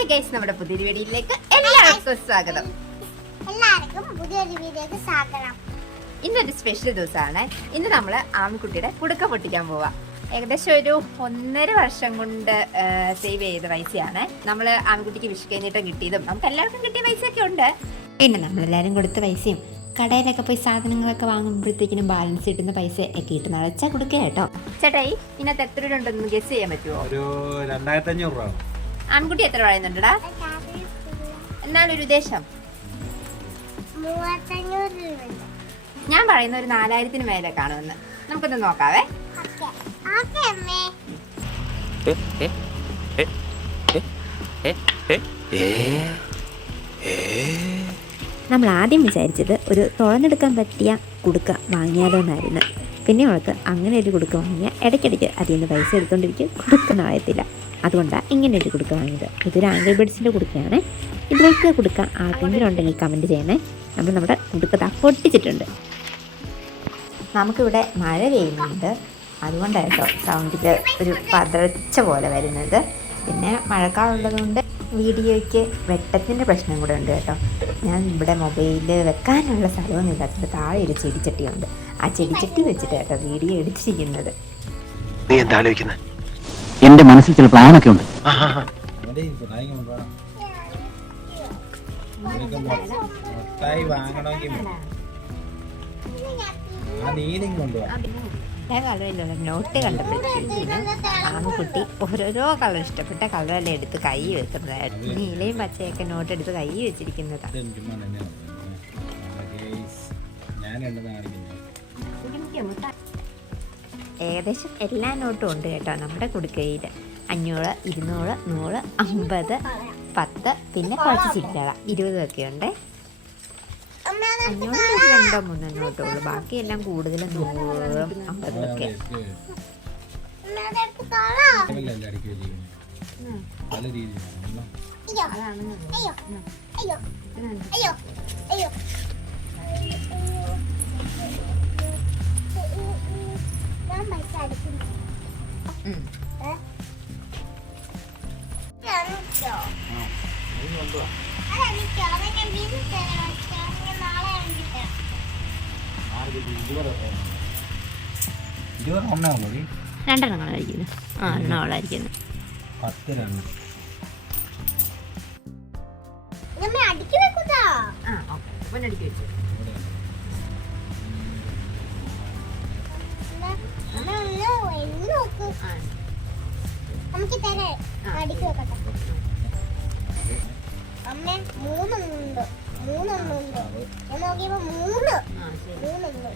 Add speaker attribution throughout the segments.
Speaker 1: Hi guys നമ്മുടെ പുതിയൊരു വീഡിയോയിലേക്ക് എല്ലാവർക്കും സ്വാഗതം.
Speaker 2: എല്ലാവർക്കും പുതിയൊരു വീഡിയോക്ക് സ്വാഗതം.
Speaker 1: ഇന്നൊരു സ്പെഷ്യൽ ദിവസമാണ്. ഇന്ന് നമ്മൾ ആൺകുട്ടിയുടെ കുടുക്ക പൊട്ടിക്കാൻ പോവാ. ഏകദേശം ഒരു ഒന്നര വർഷം കൊണ്ട് സേവ് ചെയ്ത പൈസയാണ്. നമ്മൾ ആൺകുട്ടിക്ക് വിഷു കഴിഞ്ഞിട്ട് കിട്ടിയതും നമുക്ക് എല്ലാവർക്കും കിട്ടിയ പൈസയൊക്കെ ഉണ്ട്. പിന്നെ നമ്മളെല്ലാവരും കൊടുത്ത പൈസയും കടയിലൊക്കെ പോയി സാധനങ്ങളൊക്കെ വാങ്ങുമ്പോഴത്തേക്കിനും ബാലൻസ് കിട്ടുന്ന പൈസ ഒക്കെ കിട്ടുന്ന വെച്ചാൽ കൊടുക്കുക കേട്ടോ. ചേട്ടായി ഇതിനകത്ത് എത്ര രൂപ ഉണ്ടെന്ന് ഗസ് ചെയ്യാൻ പറ്റുമോ
Speaker 3: ഒരു രണ്ടായിരത്തി അഞ്ഞൂറ് രൂപ
Speaker 1: ആൺകുട്ടി എത്ര പറയുന്നുണ്ടടാ? എന്നാലൊരു ഉദ്ദേശം. ഞാൻ പറയുന്ന ഒരു നാലായിരത്തിന് മേലെ കാണുമെന്ന്. നമുക്കൊന്ന് നോക്കാവേ.
Speaker 2: ഓക്കെ. ഓക്കെ അമ്മേ.
Speaker 4: നമ്മൾ ആദ്യം വിചാരിച്ചത് ഒരു തുറന്നെടുക്കാൻ പറ്റിയ കുടുക്ക വാങ്ങിയാലോ എന്നായിരുന്നു. പിന്നെ അവൾക്ക് അങ്ങനെ ഒരു കുടുക്ക വാങ്ങിയാൽ ഇടയ്ക്കിടയ്ക്ക് അതിൽ നിന്ന് പൈസ എടുത്തുകൊണ്ടിരിക്കും കൊടുക്കുന്ന ആയത്തില്ല അതുകൊണ്ടാണ് ഇങ്ങനെ ഒരു കുടുക്ക വാങ്ങിയത്. ഇതൊരു ആംഗിൾ ബേഡ്സിന്റെ കുടുക്കയാണ്. ഇതിലേക്ക് കുടുക്ക ആർക്കെങ്കിലും ഉണ്ടെങ്കിൽ കമന്റ് ചെയ്യണേ. നമ്മൾ നമ്മുടെ കുടുക്കത പൊട്ടിച്ചിട്ടുണ്ട്. നമുക്കിവിടെ മഴ പെയ്യുന്നുണ്ട്. അതുകൊണ്ടാണ് കേട്ടോ സൗണ്ടിൽ ഒരു പതച്ച പോലെ വരുന്നത്. പിന്നെ മഴക്കാലമുള്ളതുകൊണ്ട് വീഡിയോയ്ക്ക് വെട്ടത്തിന്റെ പ്രശ്നം കൂടെ ഉണ്ട് കേട്ടോ. ഞാൻ ഇവിടെ മൊബൈലിൽ വെക്കാനുള്ള സ്ഥലമൊന്നും ഇല്ലാത്തത് താഴെ ഒരു ചെടിച്ചട്ടിയുണ്ട്. ആ ചെടിച്ചട്ടി വെച്ചിട്ട് കേട്ടോ വീഡിയോ എടുത്തിരിക്കുന്നത്.
Speaker 5: നീ എന്താ ആലോചിക്കുന്നത്
Speaker 6: എന്റെ മനസ്സിൽ ചില പ്ലാനൊക്കെ ഉണ്ട്.
Speaker 1: നോട്ട് കണ്ടപ്പോഴത്തേക്കും ആൺകുട്ടി ഓരോരോ കളർ ഇഷ്ടപ്പെട്ട കളറെല്ലാം എടുത്ത് കൈ വെക്കുന്നതായിരുന്നു നീലയും പച്ചയൊക്കെ നോട്ട് എടുത്ത് കൈ വെച്ചിരിക്കുന്നതാണ്
Speaker 3: ഞാൻ
Speaker 1: ഏകദേശം എല്ലാ നോട്ടും ഉണ്ട് കേട്ടോ നമ്മുടെ കുടുക്കയിൽ അഞ്ഞൂറ് ഇരുന്നൂറ് നൂറ് അമ്പത് പത്ത് പിന്നെ കുറച്ച് ചില്ലറ ഇരുപതൊക്കെ ഉണ്ട്.
Speaker 2: അമ്മ
Speaker 1: അഞ്ഞൂറ് രണ്ടോ മൂന്നോ നോട്ടേ ഉള്ളൂ. ബാക്കിയെല്ലാം കൂടുതലും നൂറും അമ്പതും ഒക്കെ.
Speaker 2: ഞാൻ പൈസ അടിക്കുന്നു
Speaker 1: രണ്ടെണ്ണം കഴിക്കുന്നു ആ എണ്ണം അവളായിരിക്കുന്നു
Speaker 3: പത്ത് രണ്ട്
Speaker 2: നമ്മ അടിക്കുന്ന കുതാ
Speaker 1: ആ ഓക്കെ. വെച്ചു
Speaker 2: നമുക്ക് തരേ. അടിക്ക് വെക്കട്ടെ. അമ്മ മൂന്നെണ്ണുണ്ട് മൂന്നെണ്ണുണ്ട് ഞാൻ നോക്കിയപ്പോ മൂന്ന്.
Speaker 1: ആ ശരി.
Speaker 2: മൂന്നെണ്ണം.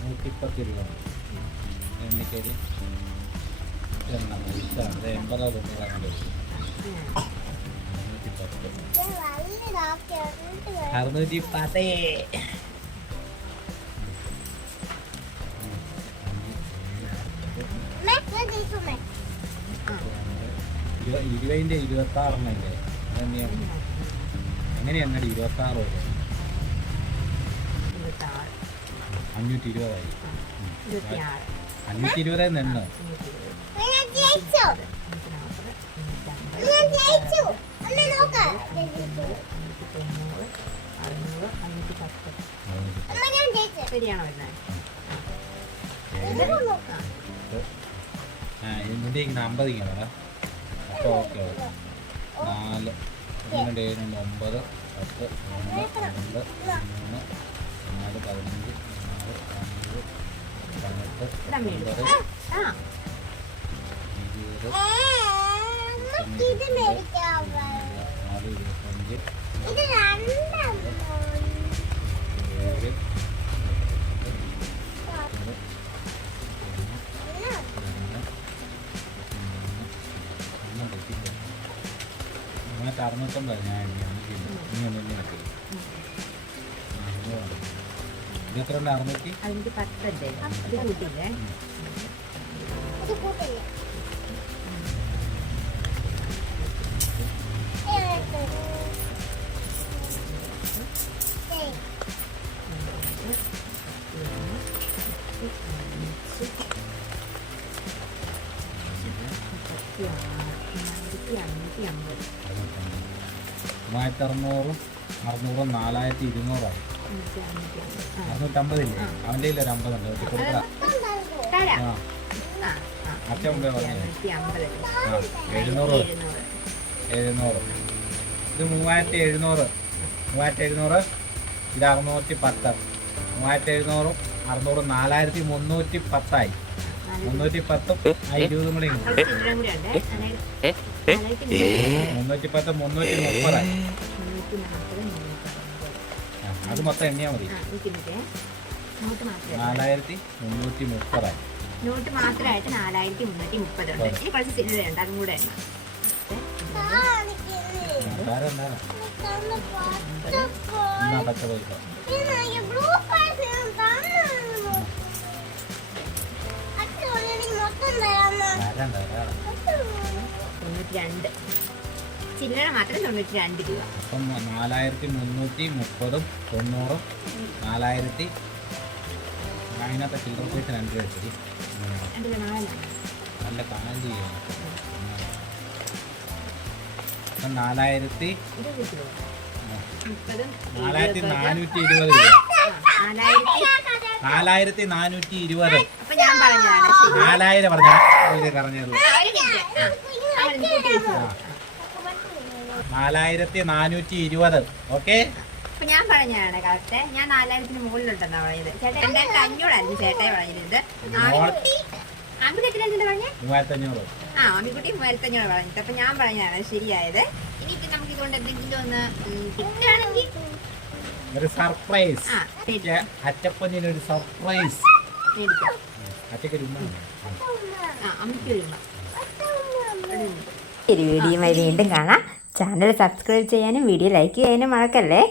Speaker 3: നൂറ്റിപ്പത്ത് രൂപ എണ്ണിക്കരി. എണ്ണം. എൺപതോ തൊണ്ണൂറോ അങ്ങനെ നൂറ്റിപ്പത്ത്.
Speaker 2: ഞാൻ വലുതാക്കി എന്നിട്ട് വേണം.
Speaker 3: അറുന്നൂറ്റി പത്തേ. ഇരുപതിന്റെ ഇരുപത്തി ആറെണ്ണല്ലേ അതെന്നെയാണ് എങ്ങനെയാണ് ഇരുപത്തി ആറ് വരെ അഞ്ഞൂറ്റി ഇരുപതായി അഞ്ഞൂറ്റി ഇരുപതായി നിന്നോ?
Speaker 1: ശരിയാണോ വരുന്നത്.
Speaker 3: ആ. ഇതിന്റെ അമ്പത് ഇങ്ങനെ ഓക്കെ നാല് രണ്ട് ഏഴ് രണ്ട് ഒമ്പത് പത്ത് ഒന്ന് രണ്ട് മൂന്ന് നാല് പതിനഞ്ച് നാല് അഞ്ച് പതിനെട്ട്
Speaker 1: ഒമ്പത്
Speaker 3: ഇരുപത് അങ്ങനെ അറുന്നൂറ്റമ്പത് ഞാൻ എണ്ണിക്കില്ല ഇനി ഒന്നും നിനക്ക് ഇരുപത്തി രണ്ട് അറുന്നൂറ്റി
Speaker 1: അതിന്റെ പത്തല്ലേ ഇത് കൂട്ടില്ലേ
Speaker 2: ഇത് കൂട്ടില്ല ശരി
Speaker 1: ഇരുപത്തിയാറ് അഞ്ഞൂറ്റി അമ്പത്
Speaker 3: മൂവായിരത്തി അറുന്നൂറും അറുന്നൂറും നാലായിരത്തി ഇരുന്നൂറായി. അറുന്നൂറ്റമ്പതില്ലേ അവന്റെ ഇല്ല ഒരു അമ്പതുണ്ട്. ആ.
Speaker 1: ആ ആ.
Speaker 3: എഴുന്നൂറ്
Speaker 1: എഴുന്നൂറ്
Speaker 3: ഇത് മൂവായിരത്തി എഴുന്നൂറ്. മൂവായിരത്തി എഴുന്നൂറ്. ഇത് അറുന്നൂറ്റി പത്ത് മൂവായിരത്തി എഴുന്നൂറും അറുന്നൂറും നാലായിരത്തി മുന്നൂറ്റി പത്തായി
Speaker 1: ഉണ്ട്.
Speaker 3: അത് മൊത്തം എണ്ണിയാൽ മതി. നാലായിരത്തി മുന്നൂറ്റി മുപ്പതായി
Speaker 1: നോട്ട് മാത്രമായിട്ട് നാലായിരത്തി മുന്നൂറ്റി മുപ്പതുണ്ട് ഇനി കുറച്ച് സിനിമ ഉണ്ട് അതും കൂടെ
Speaker 3: പച്ച പൈസ
Speaker 1: തൊണ്ണൂറ്റി രണ്ട് ചില്ലറ മാത്രം തൊണ്ണൂറ്റി രണ്ട് രൂപ.
Speaker 3: അപ്പം നാലായിരത്തി മുന്നൂറ്റി മുപ്പതും തൊണ്ണൂറും നാലായിരത്തി അതിനകത്ത് ചില്ലറ പൈസ രണ്ട് രൂപ ശരി നല്ല കാണാൻ ചെയ്യണം അപ്പം നാലായിരത്തി നാലായിരത്തി നാനൂറ്റി ഇരുപത് രൂപ.
Speaker 1: നാലായിരത്തി
Speaker 3: നാനൂറ്റി ഇരുപത്. നാലായിരം പറഞ്ഞ?
Speaker 1: കൂട്ടി വെച്ചോ.
Speaker 3: നാലായിരത്തി നാനൂറ്റി ഇരുപത്. ഓക്കെ?
Speaker 1: ഞാൻ പറഞ്ഞതാണ് കറക്റ്റ്. ഞാൻ നാലായിരത്തിന് മുകളിലുണ്ടെന്നാ പറഞ്ഞത്. ചേട്ടാ രണ്ടായിരത്തി അഞ്ഞൂറായിരുന്നു ചേട്ടായി പറഞ്ഞത് ആമിക്കുട്ടി ആമിക്കുട്ടി എത്രയായിരുന്നു പറഞ്ഞേ?
Speaker 3: മൂവായിരത്തി
Speaker 1: ആ ആമിക്കുട്ടി മൂവായിരത്തഞ്ഞൂറ് പറഞ്ഞത് അപ്പൊ ഞാൻ പറഞ്ഞതാണ് ശരിയായത്. ഇനി ഇത് നമുക്ക് ഇതുകൊണ്ട് എന്തെങ്കിലും ഒന്ന് കിട്ടുകയാണെങ്കിൽ
Speaker 3: ഒരു സർപ്രൈസ് ഒരു സർപ്രൈസ്
Speaker 4: വീഡിയോയുമായി വീണ്ടും കാണാം. ചാനൽ സബ്സ്ക്രൈബ് ചെയ്യാനും വീഡിയോ ലൈക്ക് ചെയ്യാനും മറക്കല്ലേ?